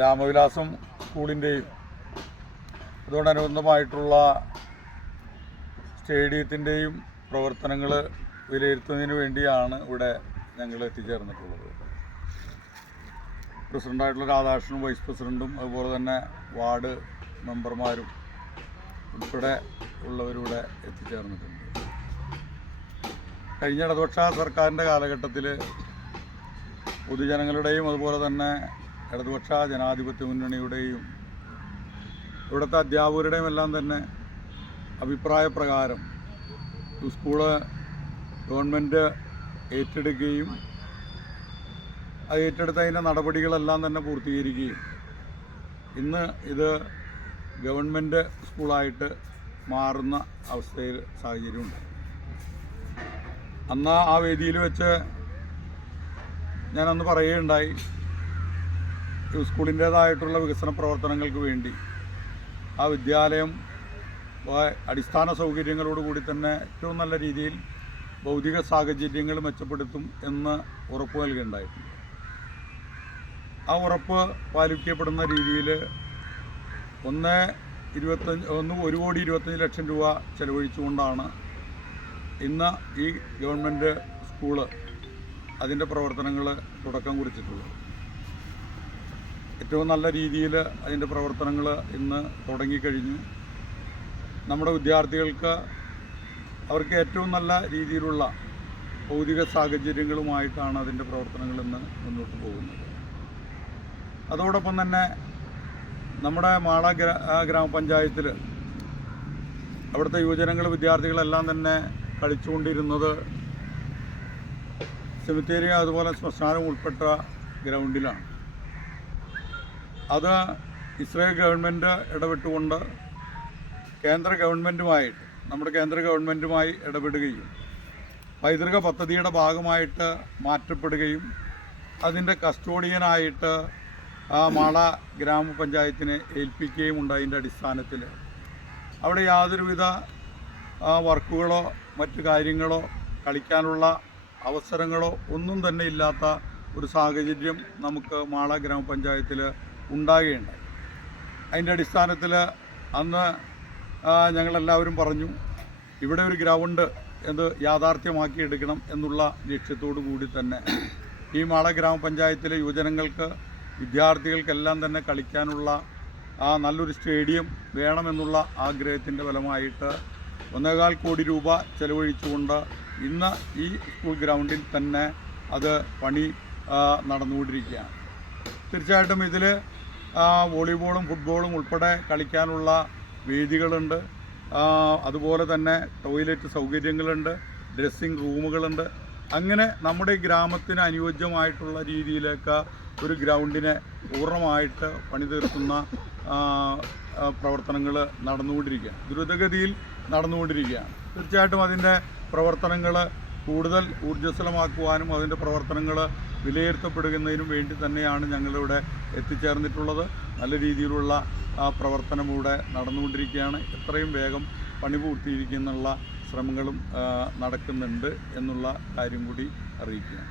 രാമവിലാസം സ്കൂളിന്റെയും അതോടനുബന്ധമായിട്ടുള്ള സ്റ്റേഡിയത്തിന്റെയും പ്രവർത്തനങ്ങൾ വിലയിരുത്തുന്നതിന് വേണ്ടിയാണ് ഇവിടെ ഞങ്ങൾ എത്തിച്ചേർന്നിട്ടുള്ളത്. പ്രസിഡന്റായിട്ടുള്ള രാധാകൃഷ്ണനും വൈസ് പ്രസിഡന്റും അതുപോലെ തന്നെ വാർഡ് മെമ്പർമാരും ഉൾപ്പെടെ ഉള്ളവരിവിടെ എത്തിച്ചേർന്നിട്ടുണ്ട്. കഴിഞ്ഞ ഇടതുപക്ഷ സർക്കാരിന്റെ കാലഘട്ടത്തിൽ പൊതുജനങ്ങളുടെയും അതുപോലെ തന്നെ ഇടതുപക്ഷ ജനാധിപത്യ മുന്നണിയുടെയും ഇവിടുത്തെ അധ്യാപകരുടെയും എല്ലാം തന്നെ അഭിപ്രായ പ്രകാരം സ്കൂൾ ഗവൺമെന്റ് ഏറ്റെടുക്കുകയും അത് ഏറ്റെടുത്തതിന്റെ നടപടികളെല്ലാം തന്നെ പൂർത്തീകരിക്കുകയും ഇന്ന് ഇത് ഗവൺമെന്റ് സ്കൂളായിട്ട് മാറുന്ന അവസ്ഥയിൽ സാഹചര്യമുണ്ട്. അന്ന് ആ വേദിയിൽ വെച്ച് ഞാനന്ന് പറയുകയുണ്ടായി സ്കൂളിന്റേതായിട്ടുള്ള വികസന പ്രവർത്തനങ്ങൾക്ക് വേണ്ടി. ആ വിദ്യാലയം അടിസ്ഥാന സൗകര്യങ്ങളോടുകൂടി തന്നെ ഏറ്റവും നല്ല രീതിയിൽ ഭൗതിക സാഹചര്യങ്ങൾ മെച്ചപ്പെടുത്തും എന്ന് ഉറപ്പ് നൽകുകയുണ്ടായിട്ടുണ്ട് ആ ഉറപ്പ് പാലിക്കപ്പെടുന്ന രീതിയിൽ ഒന്ന് ഇരുപത്തഞ്ച് ഒന്ന് ഒരു കോടി ഇരുപത്തഞ്ച് ലക്ഷം രൂപ ചെലവഴിച്ചുകൊണ്ടാണ് ഇന്ന് ഈ ഗവൺമെന്റ് സ്കൂൾ അതിന്റെ പ്രവർത്തനങ്ങൾ തുടക്കം കുറിച്ചിട്ടുള്ളത് ഏറ്റവും നല്ല രീതിയിൽ അതിന്റെ പ്രവർത്തനങ്ങൾ ഇന്ന് തുടങ്ങിക്കഴിഞ്ഞു നമ്മുടെ വിദ്യാർത്ഥികൾക്ക് അവർക്ക് ഏറ്റവും നല്ല രീതിയിലുള്ള ഭൗതിക സാഹചര്യങ്ങളുമായിട്ടാണ് അതിന്റെ പ്രവർത്തനങ്ങൾ ഇന്ന് മുന്നോട്ട് പോകുന്നത്. അതോടൊപ്പം തന്നെ നമ്മുടെ മാള ഗ്ര ഗ്രാമപഞ്ചായത്തിൽ അവിടുത്തെ യുവജനങ്ങൾ വിദ്യാർത്ഥികളെല്ലാം തന്നെ കളിച്ചുകൊണ്ടിരുന്നത്. സെമിത്തേരി അതുപോലെ ശ്മശാനം ഉൾപ്പെട്ട ഗ്രൗണ്ടിലാണ്. അത് ഇസ്രായേൽ ഗവൺമെന്റ് ഇടപെട്ടുകൊണ്ട് കേന്ദ്ര ഗവൺമെന്റുമായിട്ട് നമ്മുടെ കേന്ദ്ര ഗവൺമെന്റുമായി ഇടപെടുകയും പൈതൃക പദ്ധതിയുടെ ഭാഗമായിട്ട് മാറ്റപ്പെടുകയും അതിന്റെ കസ്റ്റോഡിയനായിട്ട് ആ മാള ഗ്രാമപഞ്ചായത്തിനെ ഏൽപ്പിക്കുകയും ഉണ്ടായതിന്റെ അടിസ്ഥാനത്തിൽ അവിടെ യാതൊരുവിധ വർക്കുകളോ മറ്റു കാര്യങ്ങളോ കളിക്കാനുള്ള അവസരങ്ങളോ ഒന്നും തന്നെ ഇല്ലാത്ത ഒരു സാഹചര്യം നമുക്ക് മാള ഗ്രാമപഞ്ചായത്തിൽ ഉണ്ടാകുകയുണ്ടായി അതിന്റെ അടിസ്ഥാനത്തിൽ അന്ന് ഞങ്ങളെല്ലാവരും പറഞ്ഞു ഇവിടെ ഒരു ഗ്രൗണ്ട് ഇത് യാഥാർത്ഥ്യമാക്കി എടുക്കണം എന്നുള്ള ലക്ഷ്യത്തോടു കൂടി തന്നെ ഈ മാള ഗ്രാമപഞ്ചായത്തിലെ യുവജനങ്ങൾക്ക് വിദ്യാർത്ഥികൾക്കെല്ലാം തന്നെ കളിക്കാനുള്ള ആ നല്ലൊരു സ്റ്റേഡിയം വേണമെന്നുള്ള ആഗ്രഹത്തിന്റെ ഫലമായിട്ട് ഒന്നേകാൽ കോടി രൂപ ചെലവഴിച്ചുകൊണ്ട് ഇന്ന് ഈ സ്കൂൾ ഗ്രൗണ്ടിൽ തന്നെ അത് പണി നടന്നുകൊണ്ടിരിക്കുകയാണ്. തീർച്ചയായിട്ടും ഇതിൽ വോളിബോളും ഫുട്ബോളും ഉൾപ്പെടെ കളിക്കാനുള്ള വേദികളുണ്ട്. അതുപോലെ തന്നെ ടോയ്ലറ്റ് സൗകര്യങ്ങളുണ്ട് ഡ്രസ്സിംഗ് റൂമുകളുണ്ട്. അങ്ങനെ നമ്മുടെ ഗ്രാമത്തിന് അനുയോജ്യമായിട്ടുള്ള രീതിയിലേക്ക് ഒരു ഗ്രൗണ്ടിനെ പൂർണമായിട്ട് പണി തീർക്കുന്ന പ്രവർത്തനങ്ങൾ നടന്നുകൊണ്ടിരിക്കുക ദ്രുതഗതിയിൽ നടന്നുകൊണ്ടിരിക്കുകയാണ്. തീർച്ചയായിട്ടും അതിന്റെ പ്രവർത്തനങ്ങൾ കൂടുതൽ ഊർജസ്വലമാക്കുവാനും അതിന്റെ പ്രവർത്തനങ്ങൾ വിലയിരുത്തപ്പെടുന്നതിനും വേണ്ടി തന്നെയാണ് ഞങ്ങളിവിടെ എത്തിച്ചേർന്നിട്ടുള്ളത്. നല്ല രീതിയിലുള്ള പ്രവർത്തനം ഇവിടെ നടന്നുകൊണ്ടിരിക്കുകയാണ്. എത്രയും വേഗം പണി പൂർത്തീകരിക്കുന്നുള്ള ശ്രമങ്ങളും നടക്കുന്നുണ്ട് എന്നുള്ള കാര്യം കൂടി അറിയിക്കുകയാണ്.